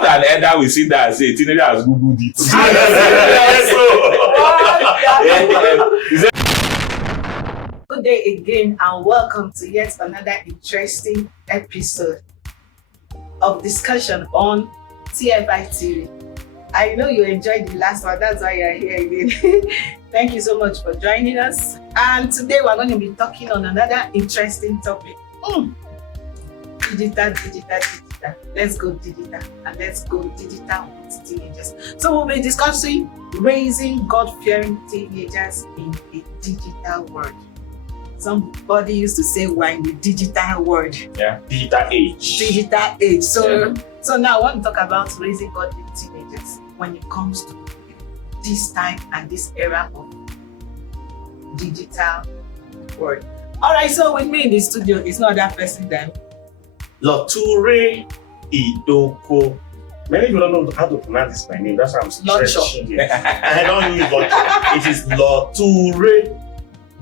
what an elder will sit there and say, teenager has Googled it. Good day again and welcome to yet another interesting episode of discussion on TFI TV. I know you enjoyed the last one, that's why you're here again. Thank you so much for joining us. And today we're going to be talking on another interesting topic. Digital. Let's go digital and let's go digital with teenagers. So we'll be discussing raising God-fearing teenagers in a digital world. Somebody used to say we're in the digital world. Yeah, digital age. Digital age. So now I want to talk about raising godly teenagers when it comes to this time and this era of digital world. All right, so with me in the studio is no other person than Loture Idoko. Many people don't know how to pronounce my name. That's why I'm stretching it. I don't use Loture. It is Loture.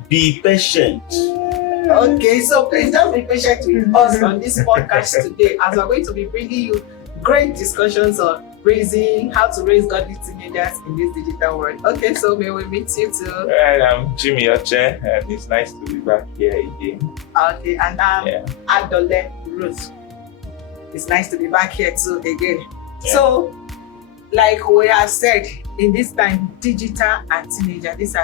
Be patient. Okay, so please just be patient with us on this podcast today as we're going to be bringing you great discussions on how to raise godly teenagers in this digital world. Okay, so may we meet you too. I'm Jimmy Oche, and it's nice to be back here again. Okay, and I'm Adole Ruth. It's nice to be back here too again. Yeah. So, like we have said, in this time, digital and teenager, this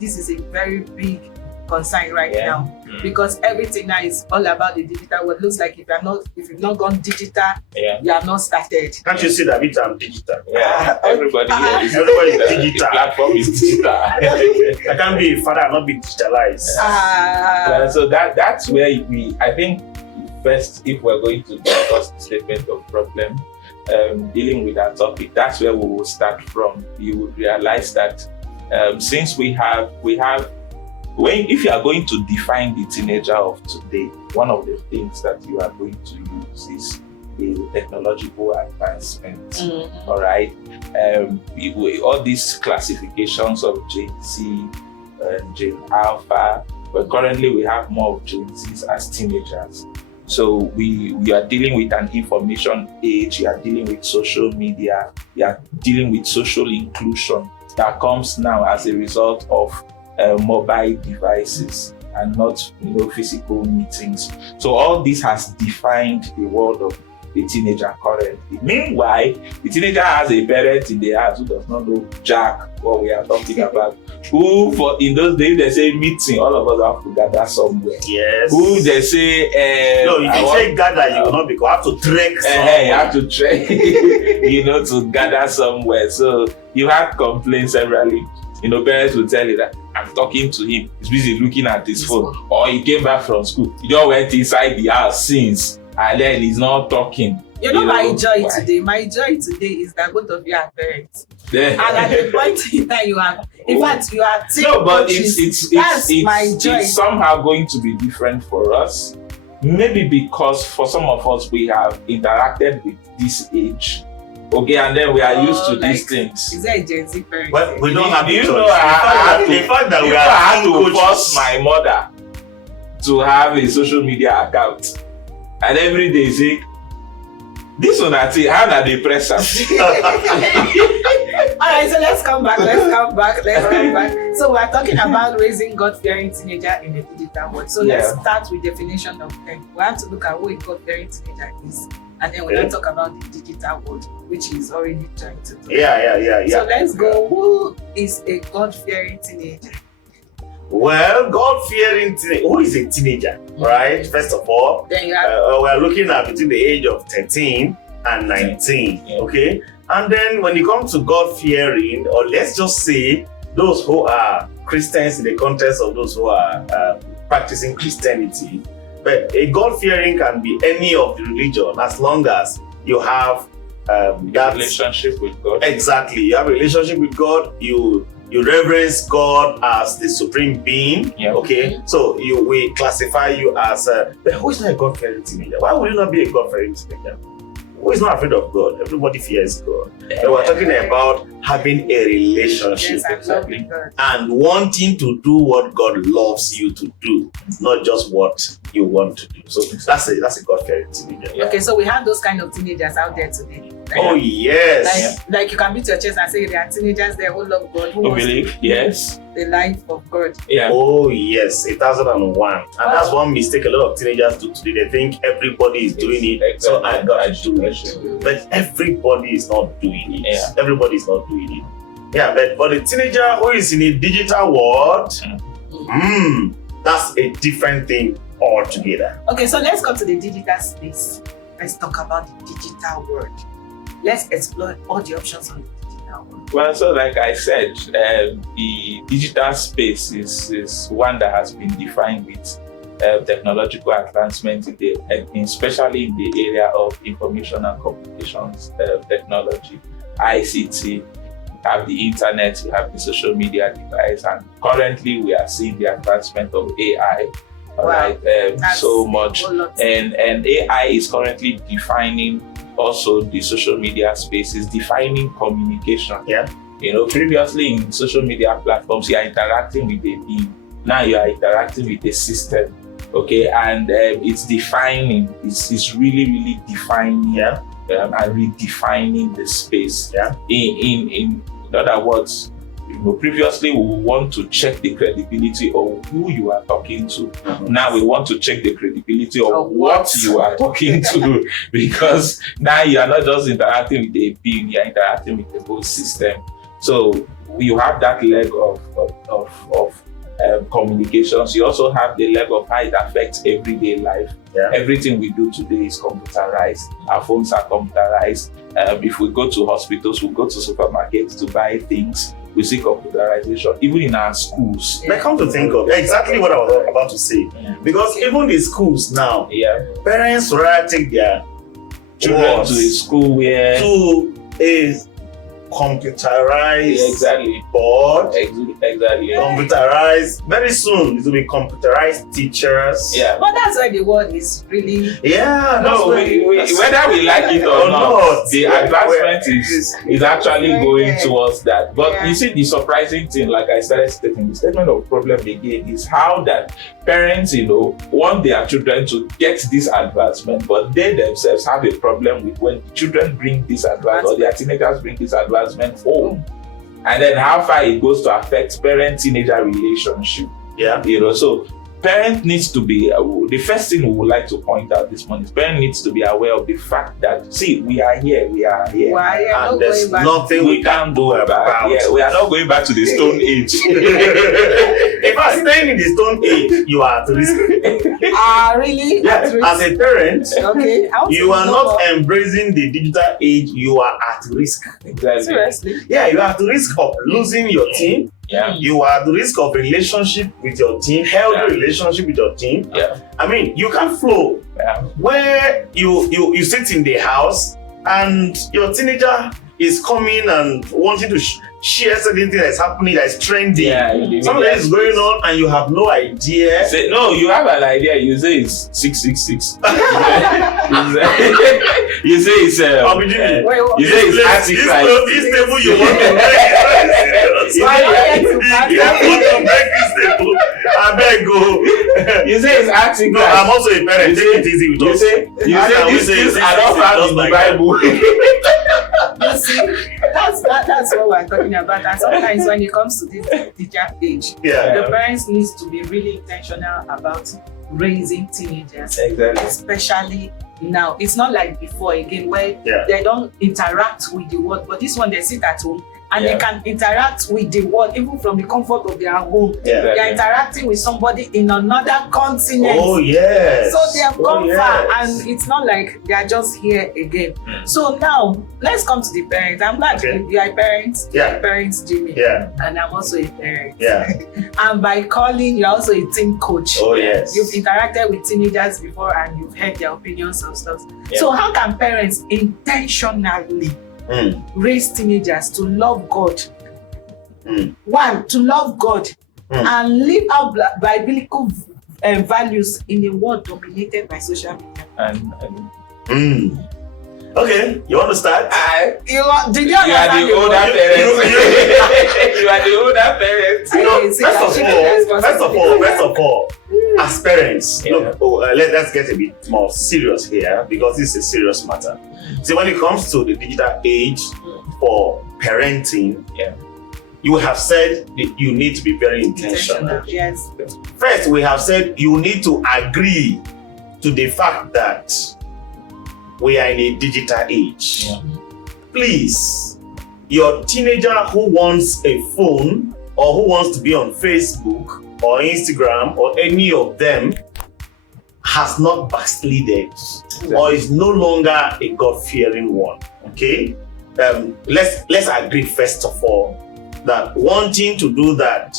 is a very big concern right now because everything now is all about the digital world. Looks like if you've not gone digital, you have not started. Can't you see that I'm digital? Yeah, everybody is digital. The platform is digital. I can't be a father and not be digitalized. So that's where I think first, if we're going to discuss the statement of problem, dealing with that topic, that's where we will start from. You would realize that since if you are going to define the teenager of today, one of the things that you are going to use is the technological advancement. All right, all these classifications of Gen Z and Gen Alpha, but currently we have more of Gen Zs as teenagers. So we are dealing with an information age. You are dealing with social media. You are dealing with social inclusion that comes now as a result of mobile devices and not physical meetings. So all this has defined the world of the teenager currently. Meanwhile, the teenager has a parent in the house who does not know jack what we are talking about. In those days they say meeting, all of us have to gather somewhere. Yes. Who they say no, if you say gather, you will not be. You have to trek somewhere. You have to trek, to gather somewhere. So you had complaints severally. Parents will tell you that I'm talking to him. He's busy looking at his phone. Or he came back from school. He just went inside the house since. And then he's not talking. My joy today. My joy today is that both of you are parents. And at the point in time you are, in fact, you are taking that's my joy. It's somehow going to be different for us. Maybe because for some of us we have interacted with this age. Okay, and then we are used to these things. Is that a Gen Z parent? But we don't have the fact that we I had to force my mother to have a social media account. And every day say, this one I say, how do they press up? Alright, so let's come back. So we're talking about raising God-fearing teenager in the digital world. So let's start with definition of them. We have to look at what a God-fearing teenager is. And then we'll talk about the digital world, which is already trying to do. Yeah. So let's go. Who is a God-fearing teenager? Well, God-fearing teenager. Who is a teenager, right? First of all, then we're looking at between the age of 13 and 19, okay? And then when it comes to God-fearing, or let's just say those who are Christians in the context of those who are practicing Christianity, but a God-fearing can be any of the religion as long as you have that relationship with God. Exactly. You have a relationship with God. You reverence God as the supreme being. Okay. So we classify you as but who is not a God-fearing teenager? Why would you not be a God-fearing teenager? Who is not afraid of God? Everybody fears God. So we're talking about having a relationship Yes, I love God. and wanting to do what God loves you to do, not just what you want to do. So that's a God-fearing teenager. Yeah. Okay, so we have those kind of teenagers out there today. Oh yes. Like you can beat your chest and say there are teenagers there who love God, who You wants believe? Yes. the life of God. Yeah. Oh yes, 1001. And that's one mistake a lot of teenagers do today. They think everybody is doing it, so I got to do it. But everybody is not doing it. Yeah. Everybody is not doing it. Yeah, but for the teenager who is in a digital world, that's a different thing altogether. Okay, so let's come to the digital space. Let's talk about the digital world. Let's explore all the options on the digital world. Well, so like I said, the digital space is one that has been defined with technological advancements, especially in the area of information and communications technology, ICT. You have the internet, you have the social media device, and currently we are seeing the advancement of AI. All right, so much, and AI is currently defining also the social media space, is defining communication. Yeah. You know, previously in social media platforms, you are interacting with a being. Now you are interacting with a system. Okay, and it's defining. It's really, really defining. Yeah. And redefining the space. Yeah. In other words, you know, previously we want to check the credibility of who you are talking to. Now we want to check the credibility of what you are talking to, because now you are not just interacting with a being, you are interacting with the whole system. So you have that leg of communications. You also have the leg of how it affects everyday life. Yeah. Everything we do today is computerized. Our phones are computerized. If we go to hospitals, we go to supermarkets to buy things, we see computerization, even in our schools. But come to think of exactly what I was about to say. Because even the schools now, parents rather take their Children to a school where to a computerized board. Exactly. Computerized. Very soon it will be computerized teachers. Yeah. But that's why the world is really. Yeah. No, whether we like it or not, the advancement is actually going towards that. But you see, the surprising thing, like I started stating, the statement of problem again is how that parents, you know, want their children to get this advancement, but they themselves have a problem with when children bring this advancement or their teenagers bring this advancement home. And then how far it goes to affect parent-teenager relationship. Yeah. You know, so parent needs to be, the first thing we would like to point out this morning is parent needs to be aware of the fact that, see, we are here. And there's nothing we can do about it. Yeah, we are not going back to the Stone Age. If I'm staying in the Stone Age, you are at risk. Really? Yeah. As a parent, okay. You are not embracing the digital age, you are at risk. Exactly. Seriously? Yeah, you are at risk of losing your team. Yeah. You are at the risk of relationship with your team, healthy relationship with your team. Yeah. I mean, you can flow. Yeah. Where you sit in the house and your teenager is coming and wanting to share certain thing that's happening, that's trending. Yeah, something is going on and you have no idea. Say, no, you have an idea. You say it's 666. You say it's you say it's Antichrist. This table you want to break. You want to break this table. I beg go. You say it's Antichrist. No, I'm also a parent. Take it easy with us. You say these things are not found in the Bible. You see, that's what we're talking about. And sometimes when it comes to this digital age, the parents needs to be really intentional about raising teenagers. Exactly. Especially now. It's not like before again where they don't interact with the world, but this one they sit at home and they can interact with the world even from the comfort of their home. They are interacting with somebody in another continent. Oh yes. So they have gone far, and it's not like they are just here again. So now let's come to the parents. I'm glad you are parents. You are parents, Jimmy. And I'm also a parent. And by calling, you're also a team coach. Oh yes. You've interacted with teenagers before and you've heard their opinions and stuff. So how can parents intentionally raise teenagers to love God? One, to love God and live out biblical values in a world dominated by social media. Okay, you want to start? Did you You are understand the older parents. You are the older parents. You know, Yes, first of all, as parents, Yeah. look, let's get a bit more serious here because this is a serious matter. See, when it comes to the digital age for parenting, Yeah. you have said that you need to be very intentional. Yes. First, we have said you need to agree to the fact that we are in a digital age. Yeah. Please, your teenager who wants a phone or who wants to be on Facebook or Instagram or any of them has not backslided or is no longer a God-fearing one. Okay? Let's agree first of all that wanting to do that,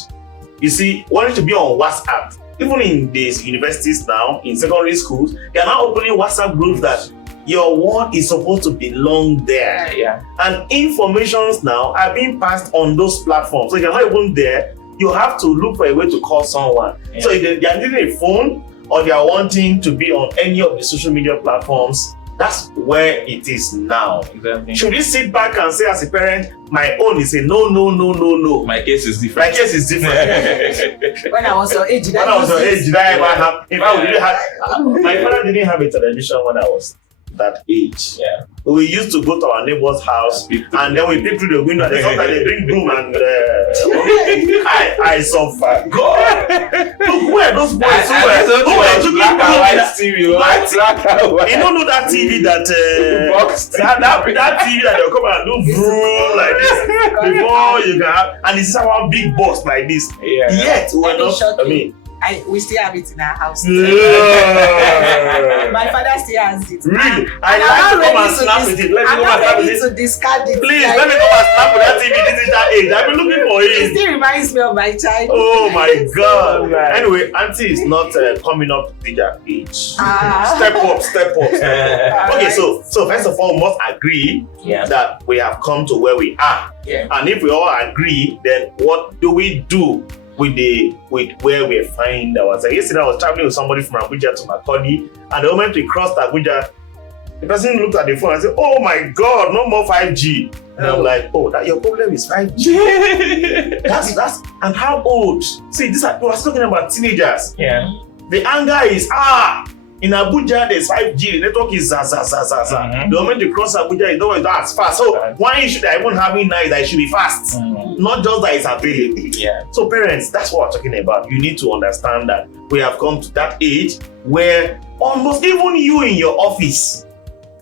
you see, wanting to be on WhatsApp, even in these universities now, in secondary schools, they are now opening WhatsApp groups that your word is supposed to belong there. Yeah. And informations now are being passed on those platforms. So if you're not even there, you have to look for a way to call someone. Yeah. So if they are needing a phone or they are wanting to be on any of the social media platforms, that's where it is now. Exactly. Should we sit back and say as a parent, my own is a no, no, no, no, no? My case is different. My case is different. When I was your age, When I was your age, did I ever have, if I really had, Yeah. my father didn't have a television when I was that age. Yeah. We used to go to our neighbor's house and then we peep through the window and sometimes they bring broom and I suffer. God! Look where those boys who were taking black and broom. white TV. Black Black and white. You don't know that TV that Box that TV that they'll come and do broom like this before you can have, and it's our big boss like this. Yeah. Yet we're not. I mean, we still have it in our house. yeah. My father still has it. Really? And I like to come and snap with it. Let me I'm come and not snap with ready it. to discard it. Please, Like, let me come and snap with that TV. This is that age. I've been looking for it it. still reminds me of my child. Oh my God. man. Anyway, Auntie is not coming up to that age. Ah. Step up, step up. Okay, Alright. so first of all, we must agree Yeah. that we have come to where we are. Yeah. And if we all agree, then what do we do with where we find ourselves? Yesterday, I was traveling with somebody from Abuja to Makurdi, and the moment we crossed Abuja, the person looked at the phone and said, "Oh my God, no more 5G." And I'm like, "Oh, that your problem is 5G." That's and how old? See, we are talking about teenagers. Yeah. The anger is in Abuja there's 5G, the network is za. Mhm. The moment you cross Abuja, it's not as fast. So one issue that I even having now is that it should be fast, not just that it's available. Yeah. So parents, that's what we're talking about. You need to understand that we have come to that age where almost even you in your office,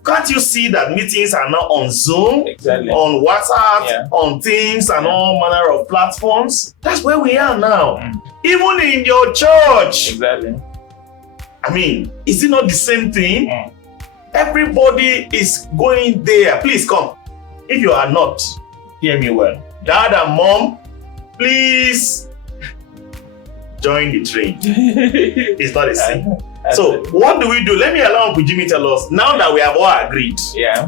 can't you see that meetings are now on Zoom, Exactly. on WhatsApp, Yeah. on Teams and all manner of platforms? That's where we are now. Mm. Even in your church. Exactly. I mean, is it not the same thing? Mm. Everybody is going there. Please come. If you are not, hear me well. Dad and mom, please join the train. It's not the same. So what do we do? Let me allow Uncle Jimmy tell us. Now that we have all agreed, Yeah.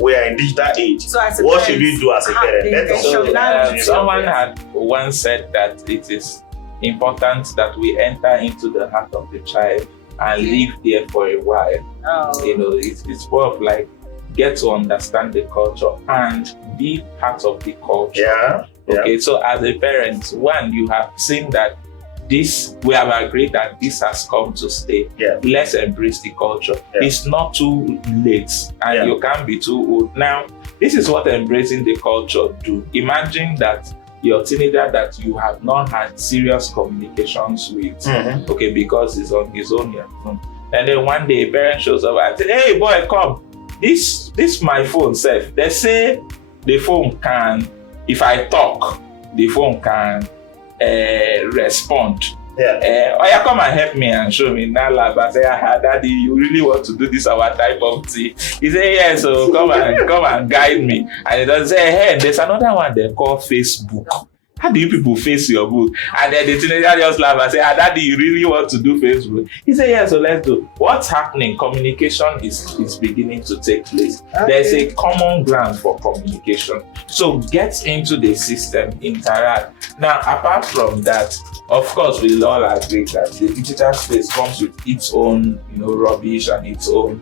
we are in digital age. So as a What parent, should we do as a have parent? the Let us So, intentionality of someone it. had once said that it is important that we enter into the heart of the child and live there for a while. Oh. You know, it's more of like get to understand the culture and be part of the culture. Yeah. Okay, so as a parent, one, you have seen that we have agreed that this has come to stay. Yeah. Let's embrace the culture. Yeah. It's not too late and Yeah. you can't be too old. Now, this is what embracing the culture do. Imagine that your teenager that you have not had serious communications with, Mhm. okay, because he's on his own. And then one day a parent shows up and says, "Hey boy, come. This my phone self. They say the phone can, if I talk, the phone can respond. Yeah. Oh yeah, come and help me and show me in that lab." I say, "Daddy, you really want to do this our type of thing?" He say, "Yeah, so come and guide me." And he does say, "Hey, there's another one they call Facebook. How do you people face your book?" And then the teenager just laugh and say, "Daddy, you really want to do Facebook?" He said, "Yeah, so let's do." What's happening? Communication is beginning to take place. Okay. There's a common ground for communication. So get into the system, interact. Now, apart from that, of course, we'll all agree that the digital space comes with its own, rubbish and its own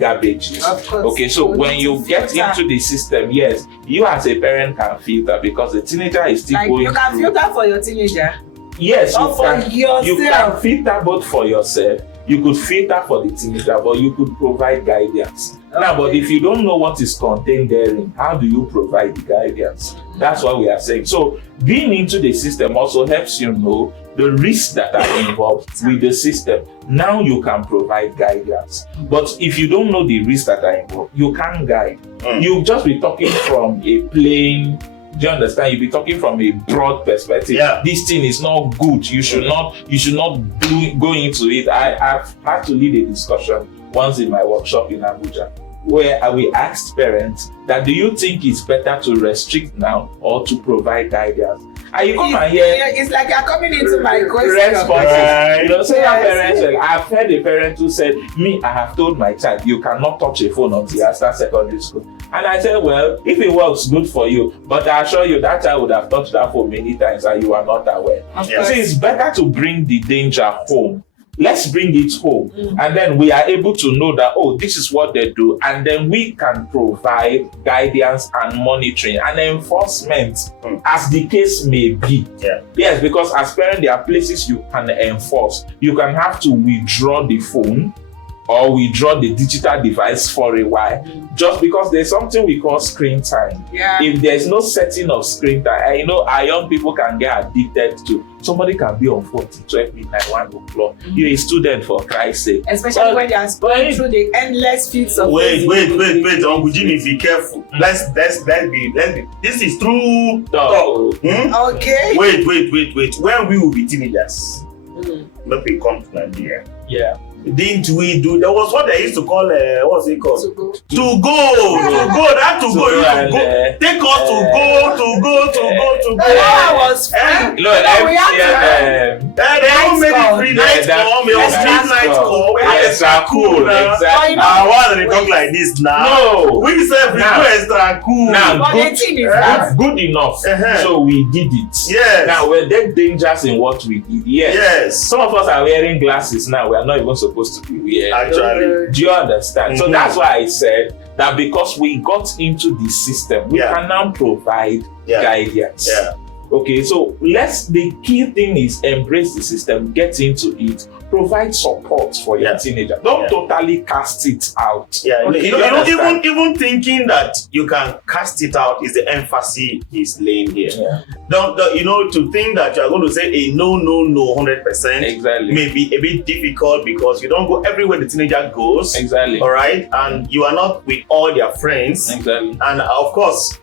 garbage. Of course. Okay, so when you get filter. into the system, yes, you as a parent can filter because the teenager is still Like going you can through. filter for your teenager. Yes, Or for yourself. you can filter both for yourself. You could filter for the teenager, but you could provide guidance. Now, but if you don't know what is contained therein, how do you provide the guidance? That's what we are saying. So being into the system also helps you know the risks that are involved with the system. Now you can provide guidance. But if you don't know the risks that are involved, you can't guide. You'll just be talking from a plain, do you understand? You'll be talking from a broad perspective. Yeah. This thing is not good. You should not go into it. I've had to lead a discussion once in my workshop in Abuja, where we asked parents that, do you think it's better to restrict now or to provide guidance? And you come and hear It's like you're coming into my question. responses. Right. Say that parents, I've heard a parent who said, I have told my child, you cannot touch a phone until I start secondary school. And I said, well, if it works, good for you. But I assure you, that child would have touched that phone many times and you are not aware. Of Yeah. course. So it's better to bring the danger home. Let's bring it home. And then we are able to know that, this is what they do. And then we can provide guidance and monitoring and enforcement as the case may be. Yeah. Yes, because as parents, there are places you can enforce. You can have to withdraw the phone or withdraw the digital device for a while, just because there's something we call screen time. Yeah. If there's no setting of screen time, I know our young people can get addicted to. Somebody can be on 40, 12 midnight, 1 o'clock. You're a student, for Christ's sake. Especially when they are going through the endless feats of Wait, Uncle Jimmy, be careful. Let's be. This is true talk. Okay. Wait. When we will be teenagers, let me come to Nigeria. Yeah. Didn't we do? There was what they used to call what's it called? To go. To go. That to go. You to go. Take us to go. That was fun. No, we had to They don't make it free night call. We have street night call. We have extra cool. Exactly. Why do they talk like this now? No. We said we Now. do extra cool. Now, But the thing is that good enough. So we did it. Yes. Now we're dead dangerous in what we did. Yes. Some of us are wearing glasses now. We are not even supposed to be wearing. Actually. Do you understand? So Mhm. that's why I said that because we got into the system, we Yeah. can now provide guidance. Yeah. Okay, so the key thing is embrace the system, get into it, provide support for your Yeah. teenager. Don't Yeah. totally cast it out. Yeah, Okay, you know, understand? even thinking that you can cast it out is the emphasis he's laying here. Yeah. To think that you are going to say a no, 100% Exactly. may be a bit difficult because you don't go everywhere the teenager goes. Exactly. All right, and you are not with all their friends. Exactly. And of course,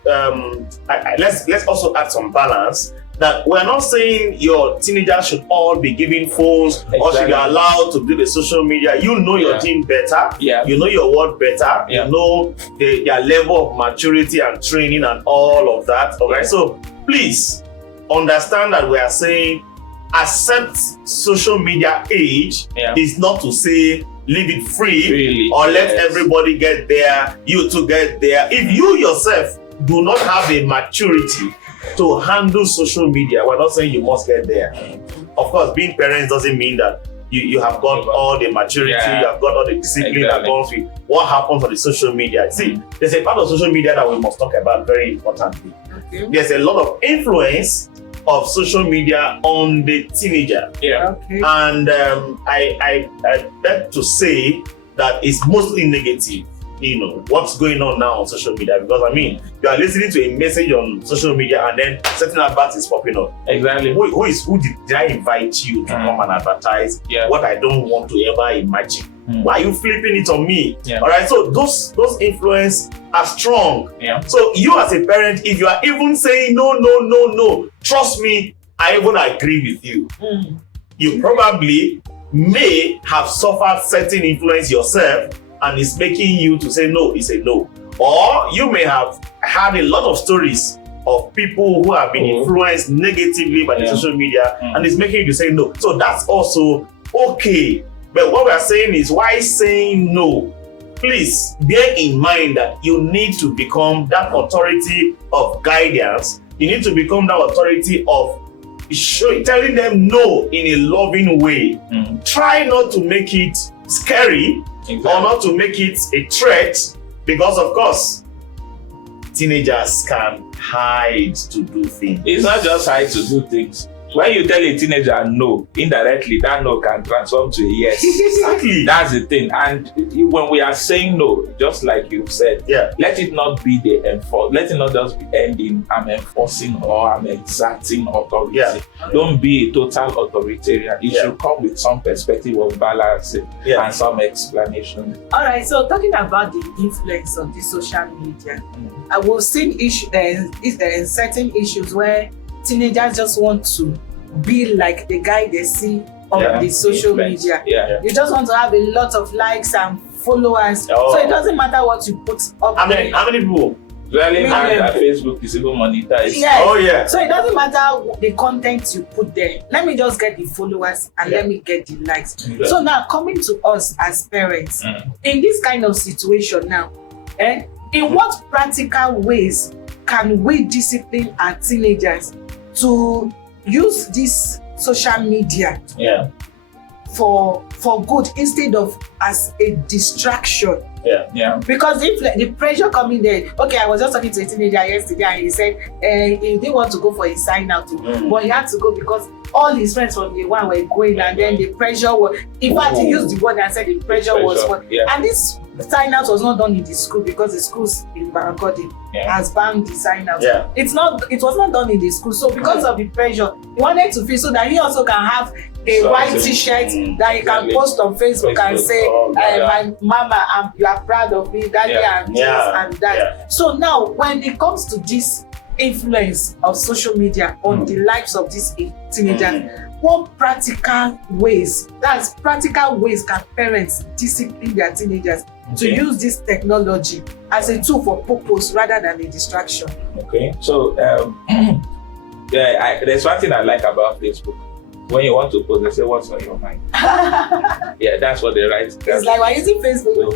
let's also add some balance. That we're not saying your teenagers should all be given phones or should be allowed to do the social media. You know your team better. Yeah. You know your world better. Yeah. You know their level of maturity and training and all of that. All right. So please understand that we are saying accept social media age is not to say leave it free Really, or let yes. everybody get there, you to get there. If you yourself do not have a maturity to handle social media, we're not saying you must get there. Of course, being parents doesn't mean that you have got all the maturity, you have got all the discipline that comes with what happens on the social media. See, there's a part of social media that we must talk about very importantly. Okay. There's a lot of influence of social media on the teenager. Yeah. Okay. And I beg to say that it's mostly negative. What's going on now on social media, because you are listening to a message on social media and then certain adverts is popping up. Exactly. Who did I invite you to come and advertise what I don't want to ever imagine? Why are you flipping it on me? Yeah. All right, so those influence are strong. Yeah. So you as a parent, if you are even saying no, trust me, I even agree with you. You probably may have suffered certain influence yourself and it's making you to say no, it's a no. Or you may have had a lot of stories of people who have been influenced negatively by the social media and it's making you to say no. So that's also okay. But what we are saying is, why saying no? Please bear in mind that you need to become that authority of guidance. You need to become that authority of telling them no in a loving way. Try not to make it scary or not to make it a threat, because of course teenagers can hide to do things. It's not just hide to do things. When you tell a teenager no, indirectly that no can transform to a yes. Exactly. That's the thing. And when we are saying no, just like you said, let it not be let it not just be ending I'm enforcing or I'm exerting authority. Don't be a total authoritarian. It should come with some perspective of balance and some explanation. All right, so talking about the influence of the social media, I will see certain issues where teenagers just want to be like the guy they see on the social media. You just want to have a lot of likes and followers. So it doesn't matter what you put up there. How many people? Really that Facebook is even monetized. Yes. So it doesn't matter the content you put there. Let me just get the followers and let me get the likes. So now coming to us as parents, in this kind of situation now, in what practical ways can we discipline our teenagers to use this social media for good instead of as a distraction? Because if the pressure coming there, I was just talking to a teenager yesterday and he said he didn't want to go for a sign out, but he had to go because all his friends from the one were going, and then the pressure was, in fact he used the word and said the pressure was what, and this sign out was not done in the school because the schools in Baragodi has banned the sign out. It was not done in the school. So because of the pressure, he wanted to feel so that he also can have a white t-shirt that he can post on Facebook and say, my mama, you are proud of me, daddy, and this and that. So now when it comes to this influence of social media on the lives of these teenagers, what practical ways can parents discipline their teenagers to use this technology as a tool for purpose rather than a distraction? Okay, so there's one thing I like about Facebook. When you want to post, they say, what's on your mind? That's what they write. It's like we're using Facebook.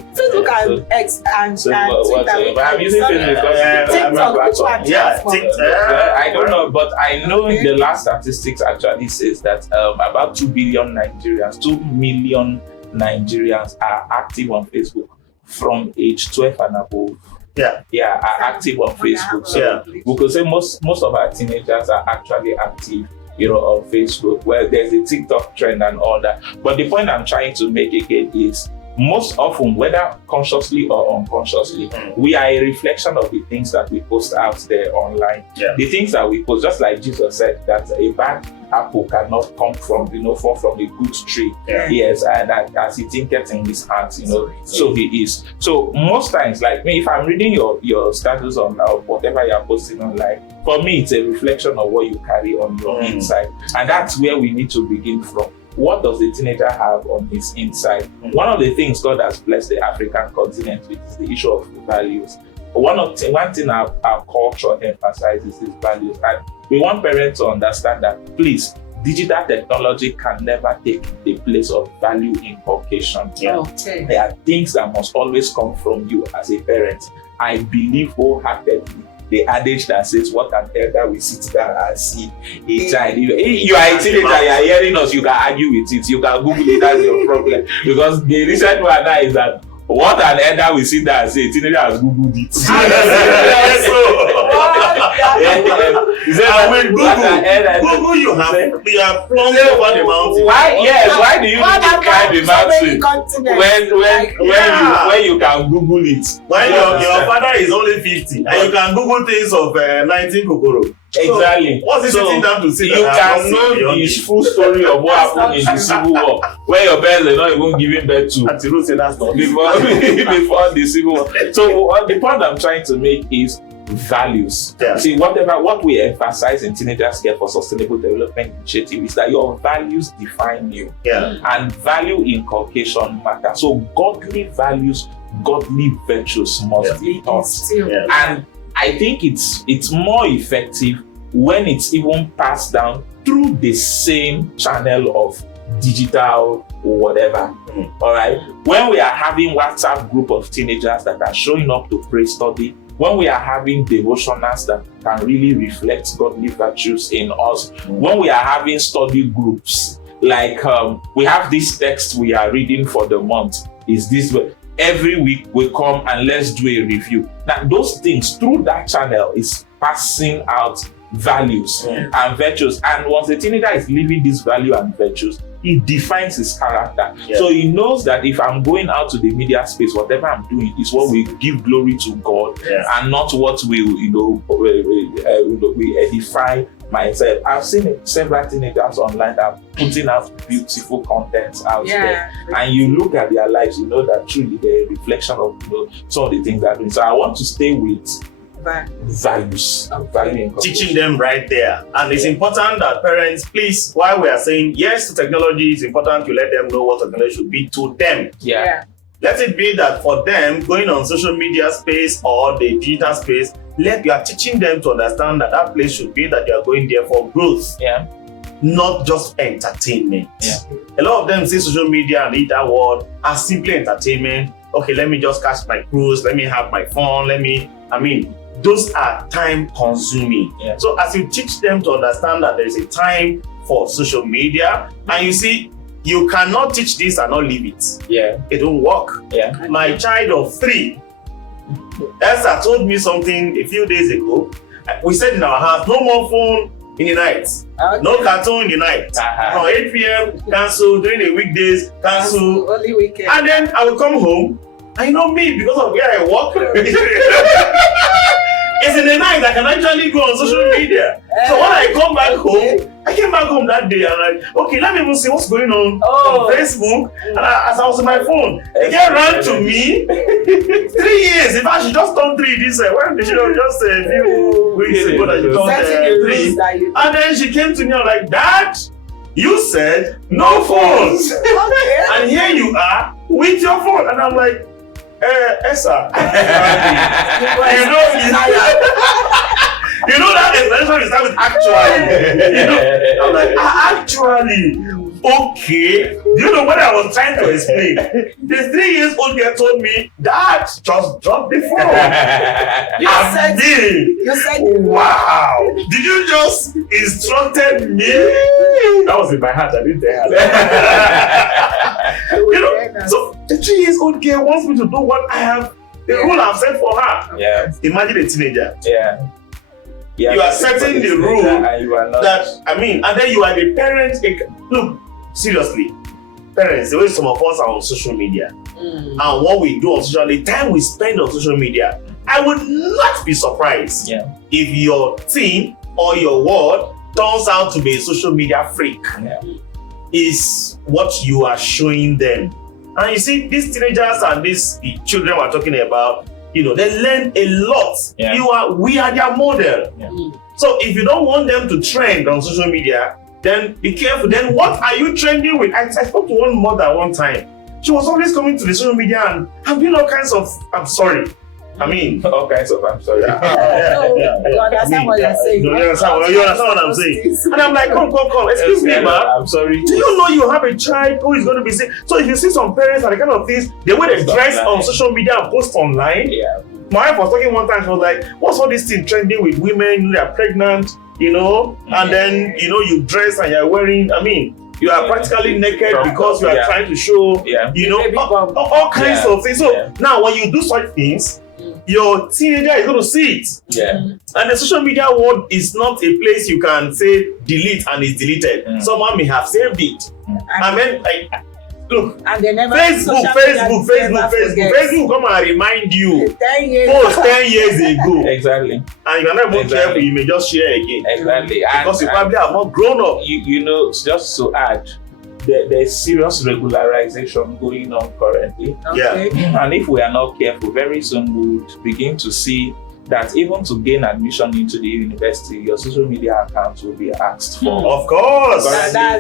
And X and Twitter. I'm using Facebook. TikTok. I don't know, but I know the last statistics actually says that about 2 million Nigerians are active on Facebook from age 12 and above. Are active on Facebook. So we could say most of our teenagers are actually active, on Facebook, where there's a TikTok trend and all that. But the point I'm trying to make again is, most often, whether consciously or unconsciously, we are a reflection of the things that we post out there online. The things that we post, just like Jesus said, that a bad apple cannot come from, fall from a good tree. Yes, and as he thinketh in his heart, so he is. So most times, like me, if I'm reading your status on whatever you're posting online, for me, it's a reflection of what you carry on your inside. And that's where we need to begin from. What does the teenager have on his inside? One of the things God has blessed the African continent with is the issue of values. One thing our culture emphasizes is values. And we want parents to understand that, please, digital technology can never take the place of value inculcation. There are things that must always come from you as a parent. I believe wholeheartedly the adage that says, what an elder will sit down and see a child. You are a teenager, you are hearing us, you can argue with it, you can Google it, that's your problem. Because the recent one now is that what an elder will sit down and say, a teenager has Googled it. Google, you have plumbed over the mountain. Why do you need to climb the mountain when you can Google it? When your father is only 50 and you can Google things of 19 kokoro. Exactly. So, what's it sitting down to see? You can know the full story of what happened in the Civil War, where your parents are not even giving birth to. Atiru say that's not before the Civil War. So the point I'm trying to make is values. See, what we emphasize in Teenagers Care for Sustainable Development Initiative is that your values define you. And value inculcation matters. So godly values, godly virtues must be taught. And I think it's more effective when it's even passed down through the same channel of digital or whatever. All right. When we are having WhatsApp group of teenagers that are showing up to pray study, when we are having devotionals that can really reflect godly virtues in us, when we are having study groups, like we have this text we are reading for the month, is this way. Every week we come and let's do a review. Now those things through that channel is passing out values and virtues. And once a teenager is living this value and virtues, he defines his character. Yeah. So he knows that if I'm going out to the media space, whatever I'm doing is what will give glory to God and not what will, we edify myself. I've seen several teenagers online that are putting out beautiful content out there. And you look at their lives, you know that truly they're a reflection of some of the things they're doing. So I want to stay with values, teaching them right there. And it's important that parents, please, while we are saying yes to technology, it's important to let them know what technology should be to them. Let it be that for them, going on social media space or the digital space, you are teaching them to understand that that place should be that you are going there for growth, not just entertainment. A lot of them see social media and digital world as simply entertainment. Okay, let me just catch my cruise, let me have my fun, those are time consuming. So as you teach them to understand that there is a time for social media, and you see, you cannot teach this and not leave it. It won't work. My child of 3, Esther told me something a few days ago. We said in our house, no more phone in the night. No cartoon in the night. From 8 p.m, cancel. During the weekdays, cancel. Only weekend. And then I will come home, and you know me, because of where I work, it's in the night I can actually go on social media. So when I come back home, I came back home that day and okay, let me even see what's going on Facebook. And as I was on my phone, the girl ran to me. 3 years. In fact, she just turned 3 this year. When did she just a few weeks ago that she turned 3? And then she came to me and like, Dad, you said no phones. And here you are with your phone. And I'm like, Esa, you know that expression is start with actually. I'm like, actually, okay. You know what I was trying to explain? This 3 years old girl told me, Dad, just drop the phone. You said, wow. Did you just instructed me? That was in my heart. I didn't tell her. So the 3 years old girl wants me to do what I have, the rule I've set for her. Imagine a teenager. You are setting the rule and then you are the parent. Look, seriously, parents, the way some of us are on social media and what we do on social media, the time we spend on social media, I would not be surprised if your teen or your ward turns out to be a social media freak. Is what you are showing them. And you see, these teenagers and these children we're talking about, they learn a lot. We are their model. So if you don't want them to trend on social media, then be careful. Then what are you trending with? I spoke to one mother one time. She was always coming to the social media and doing all kinds of, I'm sorry. All kinds of, I'm sorry. You understand what you're saying. You understand what I'm saying. And I'm like, come. Excuse me, man. I'm sorry. Do you know you have a child who is going to be sick? So if you see some parents and the kind of things, the way they dress on social media and post online. My wife was talking one time, she was like, what's all this thing trending with women? They're pregnant, and then, you dress and you're wearing, you are practically naked because you are trying to show, all kinds of things. So now when you do such things, your teenager is going to see it. And the social media world is not a place you can say delete and it's deleted. Someone may have saved it. Look, and they never Facebook, come and remind you. 10 years. Post 10 years ago. Exactly. And if you're not more careful, you may just share again. Exactly. Because you probably have not grown up. Just to add, there's serious regularization going on currently. And if we are not careful, very soon we would begin to see that even to gain admission into the university, your social media account will be asked for. Of course.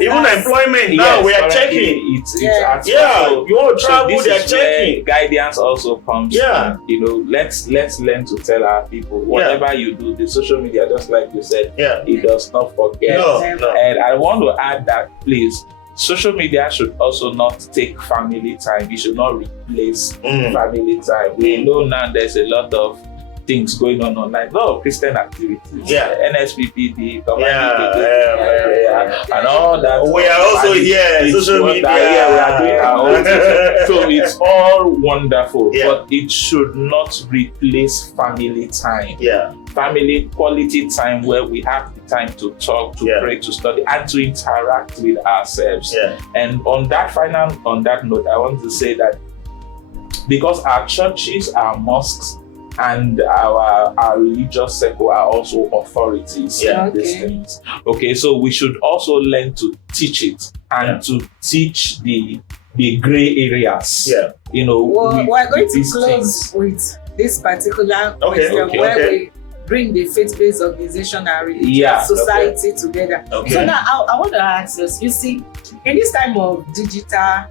Even employment now, we are checking. It's asked for. You want to travel, they are checking. Guidance also comes. Let's learn to tell our people, whatever you do, the social media, just like you said, it does not forget. No. And I want to add that, please, social media should also not take family time. It should not replace family time. We know now there's a lot of things going on online, a lot of Christian activities. Yeah. NSPPD, Yeah. and all that. We are also here, social media. Yeah, we are doing our own thing. So it's all wonderful, Yeah. but it should not replace family time. Yeah. Family quality time where we have the time to talk, to Yeah. pray, to study, and to interact with ourselves. Yeah. And on that note, I want to say that because our churches, our mosques, and our religious circle are also authorities Yeah. in these things. Okay, so we should also learn to teach it and to teach the gray areas. Yeah. You know, We're going to these close things. with this particular Okay, question where okay. we bring the faith-based organization and religious Yeah, society together. Okay. So now I want to ask us, you see, in this time of digital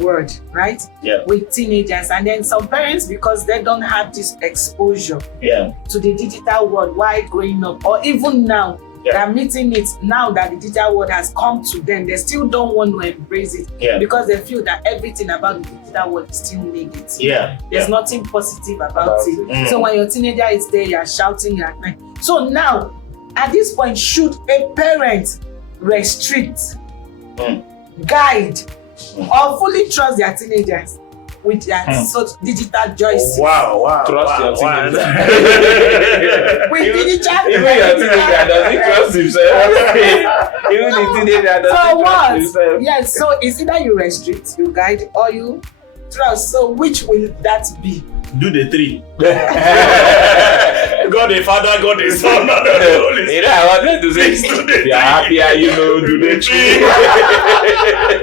world, right? Yeah. With teenagers, and then some parents, because they don't have this exposure Yeah. to the digital world while growing up, or even now, Yeah. they're meeting it now that the digital world has come to them, they still don't want to embrace it Yeah. because they feel that everything about the digital world is still negative. Yeah. There's nothing positive about it. Mm. So when your teenager is there, you're shouting, you're crying. So now, at this point, should a parent restrict, guide, or fully trust their teenagers with their such digital joys? Wow. Trust your teenager. With digital, Even your teenager doesn't trust himself. Even the teenager doesn't So trust what? himself. Yes, so it's either you restrict, you guide, or you trust. So which will that be? Do the three. God the Father, God the Son, God the Holy Spirit. You know, I wanted to say, Please do the if you're happier, you know, do the tree.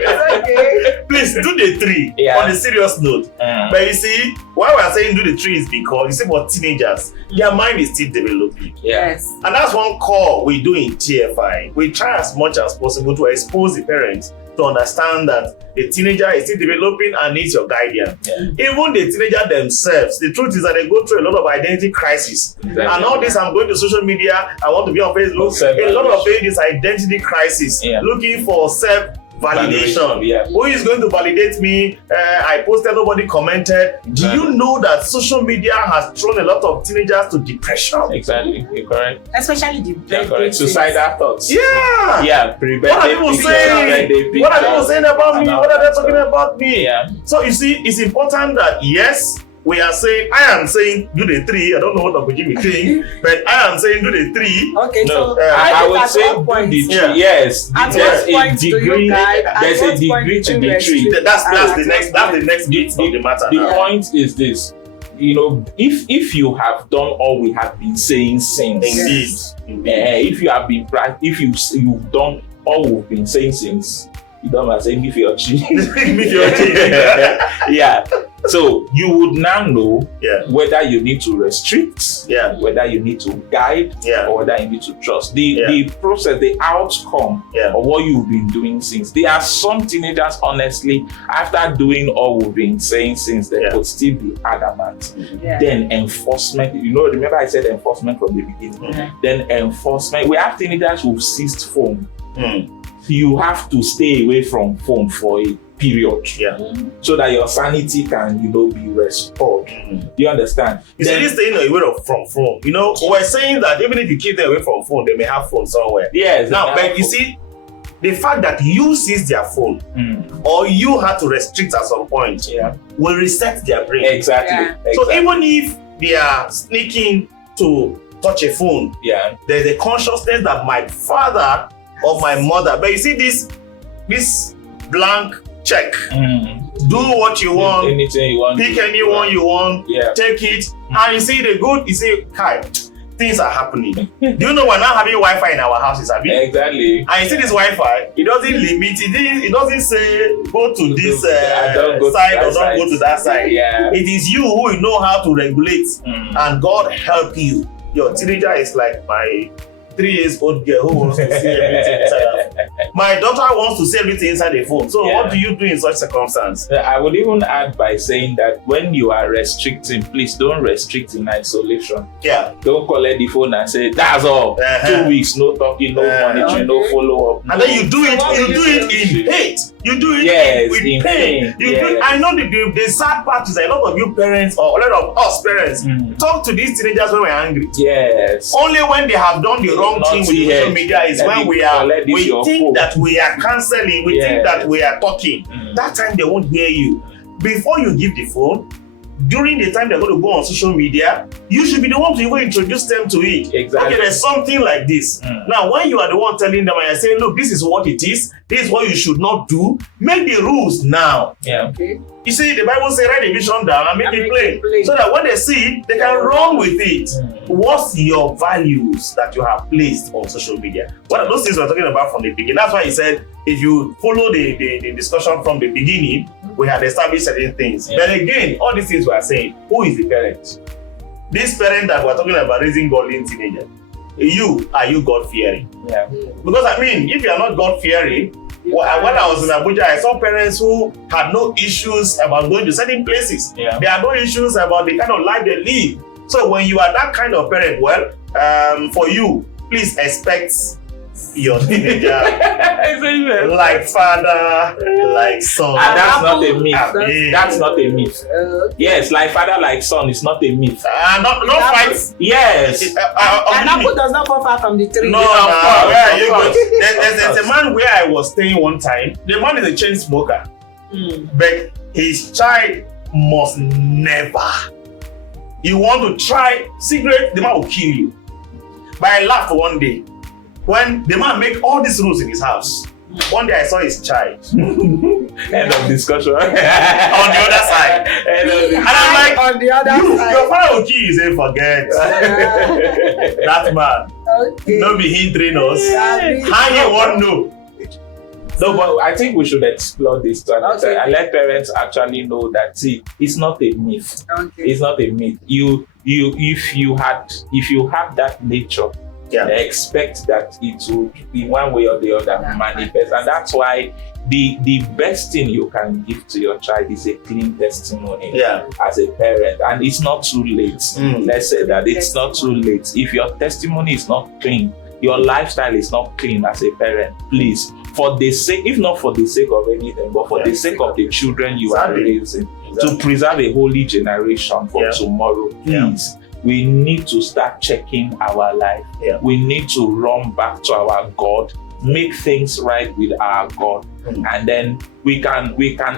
It's okay. Please do the three. Yeah. On a serious note. But you see, why we're saying do the three is because you see, for teenagers, their mind is still developing. Yeah. Yes. And that's one call we do in TFI. We try as much as possible to expose the parents to understand that the teenager is still developing and needs your guidance. Yeah. Even the teenager themselves, the truth is that they go through a lot of identity crisis. Exactly. And all this, I'm going to social media, I want to be on Facebook. A lot of it is identity crisis, looking for self-validation. Yeah. Who is going to validate me? I posted, nobody commented. Do you know that social media has thrown a lot of teenagers to depression? Exactly. You're correct. Especially the You're birthday correct. things. Suicidal thoughts. Yeah. Yeah. What are people saying? What are people saying about me? What are they talking about me? Yeah. So you see, it's important that yes, we are saying, I am saying do the three. I don't know what Dr. Jimmy think, but I am saying do the three. Okay, No, so I would at say what point? the tree. Yeah. Yes. At There's what a point do you degree. guide? At There's a what point degree do to you the tree. restrict? That's At the next bit of the matter. The now. point is this. You know, if you have done all we have been saying since, Indeed. if you have been you've done all we've been saying since, you don't have to say if you're cheating. Yeah. So you would now know Yeah. whether you need to restrict, Yeah. whether you need to guide, Yeah. or whether you need to trust. The process, the outcome Yeah. of what you've been doing since. There are some teenagers, honestly, after doing all we've been saying since, they could still be adamant. Yeah. Then enforcement, remember I said enforcement from the beginning. Yeah. Then enforcement, we have teenagers who've seized phone. Mm. You have to stay away from phone for a period, Yeah. so that your sanity can, be restored. You understand? You see, this thing away from phone. We're saying that even if you keep them away from phone, they may have phone somewhere. Yes. Now, but you see, the fact that you seize their phone or you had to restrict at some point will reset their brain. Exactly. Yeah. So even if they are sneaking to touch a phone, there's a consciousness that my father or my mother, but you see this blank check, do what you want, anything you want, pick anyone you want, take it, and you see the good, you say, Kai, things are happening. Do you know we're now having Wi-Fi in our houses, have you? Exactly. And you see this Wi-Fi, it doesn't limit, it doesn't say go to this side or don't go to that side. Yeah. It is you who will know how to regulate, and God help you. Your teenager is like my 3 years old girl who wants to see everything inside her phone. My daughter wants to see everything inside the phone. So what do you do in such circumstance? I would even add by saying that when you are restricting, please don't restrict in isolation. Yeah. Don't collect the phone and say, that's all. 2 weeks, no talking, no monitoring, no follow-up. And then you do it in hate. You do it with pain. I know the sad part is a lot of you parents or a lot of us parents, Talk to these teenagers when we're angry. Yes. Only when they have done the wrong thing with social media is when we think that we are cancelling, we think that we are talking. That time they won't hear you. Before you give the phone, during the time they're going to go on social media, you should be the one to even introduce them to it. Exactly. Okay, there's something like this. Now, when you are the one telling them and you're saying, look, this is what it is, this is what you should not do, make the rules now. Yeah. Okay. You see, the Bible says, write the vision down and make it plain. So that when they see it, they can run with it. What's your values that you have placed on social media? What are those things we're talking about from the beginning? That's why he said, if you follow the discussion from the beginning, we have established certain things. But again, all these things we are saying, who is the parent? This parent that we're talking about raising godly teenagers. Are you God-fearing? Yeah. Because I mean, if you are not God-fearing, when I was in Abuja, I saw parents who had no issues about going to certain places. Yeah. There are no issues about the kind of life they live. So when you are that kind of parent, well, for you, please expect your teenager like father, like son. And that's not a myth. That's That's not a myth. Yes, like father, like son is not a myth. not fight. Yes. An apple does not fall far from the tree. No, where are you going? There's a man where I was staying one time. The man is a chain smoker, but his child must never. You want to try cigarette, the man will kill you. But I laughed one day when the man make all these rules in his house. One day I saw his child. End of discussion. On the other side. And I'm like, on the other side. Your father will kill you. Say, forget. That man. Okay. No be hindering us. How you want to know? No, but I think we should explore this to Okay. and let parents actually know that it's not a myth. Okay. It's not a myth. If you have that nature, expect that it will be one way or the other manifest. And that's why the best thing you can give to your child is a clean testimony as a parent. And it's not too late. Let's say that it's not too late. If your testimony is not clean, your lifestyle is not clean as a parent, please, for the sake, if not for the sake of anything, but for the sake of the children you are raising, to preserve a holy generation for tomorrow, please, we need to start checking our life. We need to run back to our God, make things right with our God, and then we can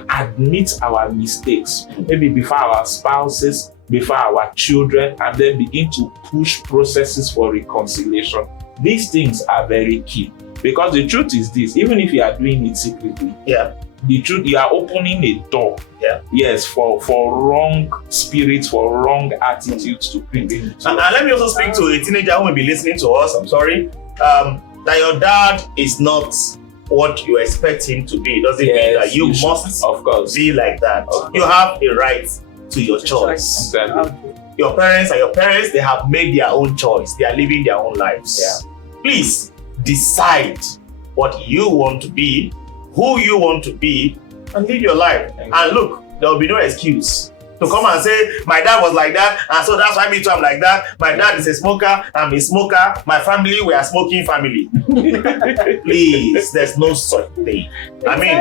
admit our mistakes, maybe before our spouses, before our children, and then begin to push processes for reconciliation. These things are very key, because the truth is this: even if you are doing it secretly, the truth, you are opening a door, yes, for wrong spirits, for wrong attitudes to creep in. And let me also speak to a teenager who may be listening to us. I'm sorry, that your dad is not what you expect him to be. It doesn't mean that you must, of course, be like that. You have a right to your choice. Exactly. Your parents are your parents. They have made their own choice. They are living their own lives. Please decide what you want to be, who you want to be, and live your life. And look, there will be no excuse to come and say, my dad was like that, and so that's why me too I'm like that. My dad is a smoker, I'm a smoker, my family, we are smoking family. Please, there's no such thing. I mean,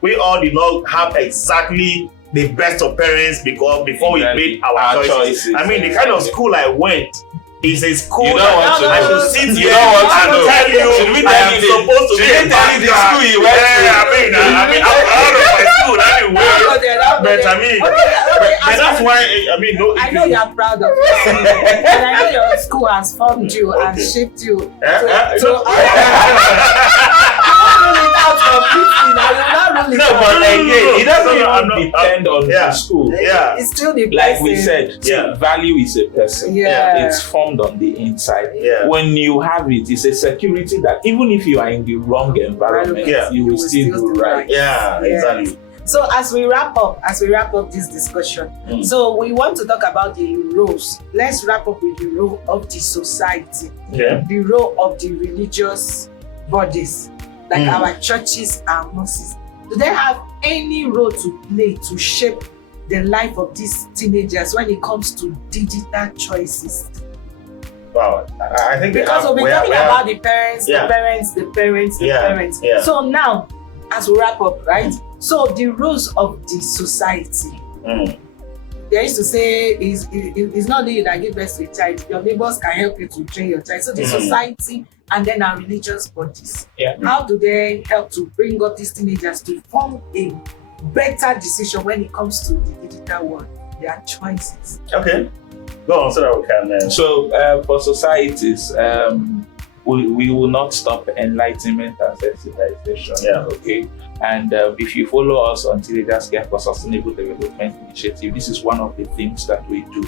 we all did not have exactly the best of parents before we made our choices. I mean, the kind of school I went is a school I should sit here and tell you I am supposed to be a pastor. School you went to? I mean, I'm proud of my school anyway. But I mean, but that's why I mean, no. I know you are proud of it, and I know your school has formed you and shaped you. No, but again, it doesn't even depend on the school. It's still the like we said, value is a person. It's formed on the inside. When you have it, it's a security that even if you are in the wrong environment, you will still do right. Exactly. So as we wrap up this discussion, so we want to talk about the roles. Let's wrap up with the role of the society, the role of the religious bodies, like our churches and mosques. Do they have any role to play to shape the life of these teenagers when it comes to digital choices? Wow, I think because we'll be talking about the parents, the parents. So now, as we wrap up, right? So the roles of the society. They used to say it's not only you that give birth to a child, your neighbors can help you to train your child. So the society and then our religious bodies. Yeah. How do they help to bring up these teenagers to form a better decision when it comes to the digital world, their choices? Okay. Go on so that we can. So for societies, we will not stop enlightenment and sensitization. Yeah. Okay. And if you follow us on Teenagers Care for Sustainable Development Initiative, this is one of the things that we do.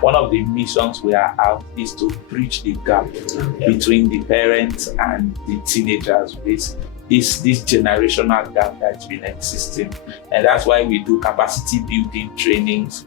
One of the missions we are out is to bridge the gap between the parents and the teenagers. This generational gap that's been existing, and that's why we do capacity building trainings,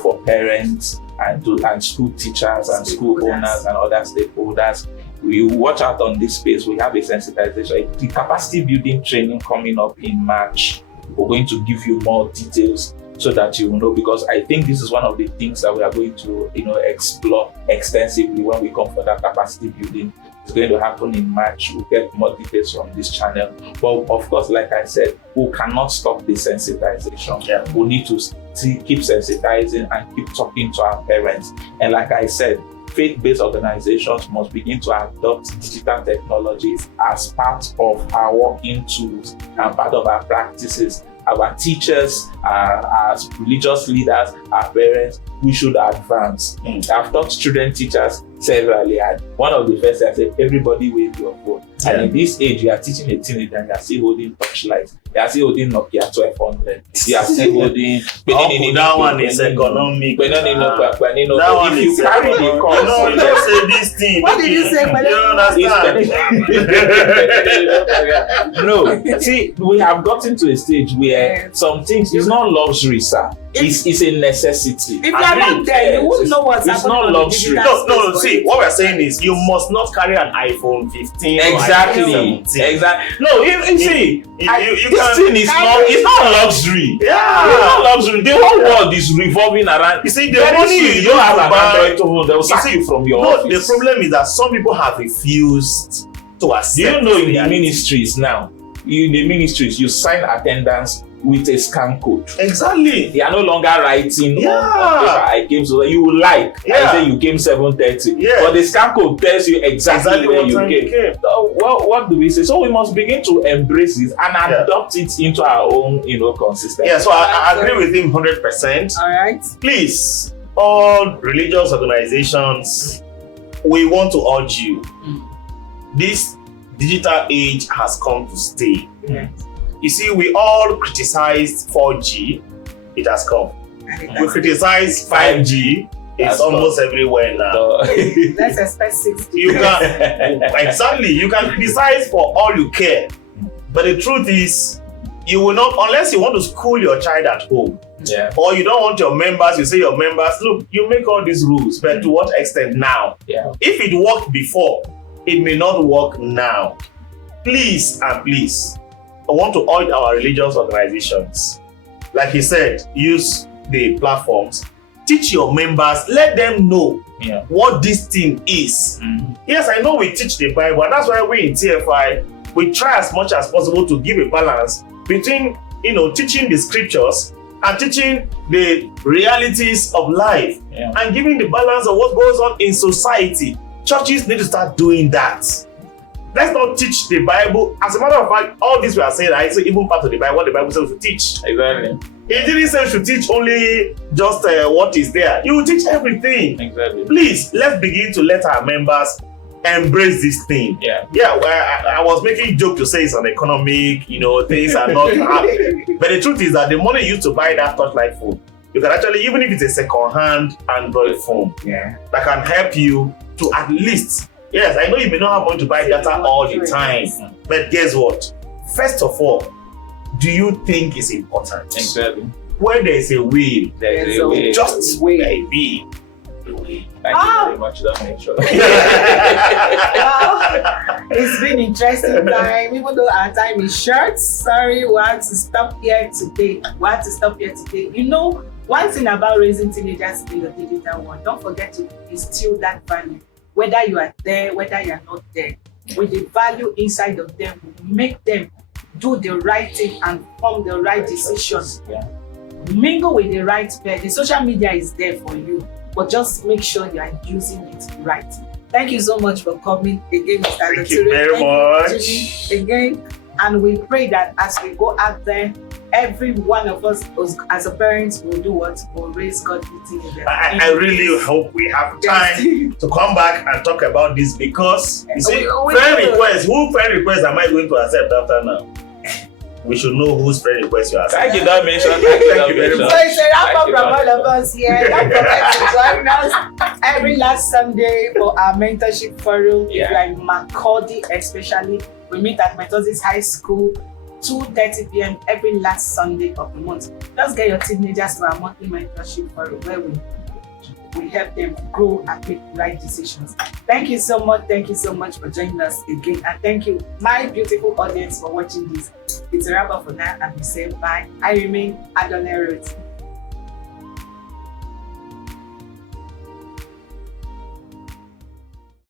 for parents and school teachers and school owners and other stakeholders. We watch out on this space. We have a sensitization, the capacity building training coming up in March. We're going to give you more details so that you will know, because I think this is one of the things that we are going to explore extensively when we come for that capacity building. It's going to happen in March. We'll get more details from this channel. But of course, like I said, we cannot stop the sensitization. Yeah. We need to keep sensitizing and keep talking to our parents. And like I said, faith-based organizations must begin to adopt digital technologies as part of our working tools and part of our practices. Our teachers, our religious leaders, our parents, we should advance. I've taught student teachers severally, and one of the first I said, everybody wave your phone. Yeah. And in this age, you are teaching a teenager and you are still holding touchlights. You are still holding Nokia 1200. You are still holding. That one is economic. That one if you carry the cost. No, you don't say this thing. What did you say? You understand? No, see, we have gotten to a stage where some things, it's not luxury, sir. It's a necessity. If you are not there, you won't know what's happening. It's not luxury. No. See, what we're saying is you must not carry an iPhone 15. Exactly. No, you see, this thing is it's not luxury. Yeah. It's not luxury. The whole world is revolving around. You see, the money you don't have an Android phone, they will sack you from your office. The problem is that some people have refused to accept. Do you know in the ministries now? In the ministries, you sign attendance with a scan code. Exactly. They are no longer writing on paper. I came so that you will I say you came 7:30. Yeah. But the scan code tells you exactly where you came. So, what do we say? So we must begin to embrace it and adopt it into our own, consistency. Yeah, so I agree with him 100%. All right. Please, all religious organizations, we want to urge you. This digital age has come to stay. You see, we all criticized 4G. It has come. We criticize 5G. It's almost everywhere now. Let's expect 6G. You can criticize for all you care. But the truth is, you will not, unless you want to school your child at home. Yeah. Or you don't want your members, you say your members, look, you make all these rules, but to what extent now? Yeah. If it worked before, it may not work now. Please and please, I want to urge our religious organizations, like he said, use the platforms, teach your members, let them know what this thing is. Yes, I know we teach the Bible, and that's why we in TFI, we try as much as possible to give a balance between, teaching the scriptures and teaching the realities of life and giving the balance of what goes on in society. Churches need to start doing that. Let's not teach the Bible. As a matter of fact, all this we are saying, I say even part of the Bible, what the Bible says we should teach. Exactly. It didn't say we should teach only just what is there. You will teach everything. Exactly. Please, let's begin to let our members embrace this thing. Yeah. I was making joke to say it's an economic, things are not happening. But the truth is that the money used to buy that touchlight phone, you can actually, even if it's a second-hand Android phone, that can help you to at least. Yes, I know you may not have money to buy data all the time, but guess what? First of all, do you think it's important? Exactly. Where there is a will, there is a way. Just maybe. Thank you very much. That makes sure. It's been interesting time, even though our time is short. Sorry, we had to stop here today. One thing about raising teenagers in the digital world, don't forget to instill that value. Whether you are there, whether you are not there, with the value inside of them, make them do the right thing and form the right decisions. mingle with the right people. The social media is there for you, but just make sure you are using it right. Thank you so much for coming again, Mr. Thank you very much. Again, and we pray that as we go out there, every one of us as a parent will do what? Will raise godly children. I really hope we have time to come back and talk about this, because you see, who friend request am I going to accept after now? We should know whose friend request you are accepting. Thank you, that mention. Thank you very much. So it's a wrap up from all of us here. Don't forget to join us every last Sunday for our mentorship forum. If you are in Makurdi especially, we meet at Methodist High School, 2:30 p.m. every last Sunday of the month. Just get your teenagers to our monthly mentorship forum where we help them grow and make right decisions. Thank you so much. Thank you so much for joining us again. And thank you, my beautiful audience, for watching this. It's a wrap up for now, and we say bye. I remain Adonai Ruth.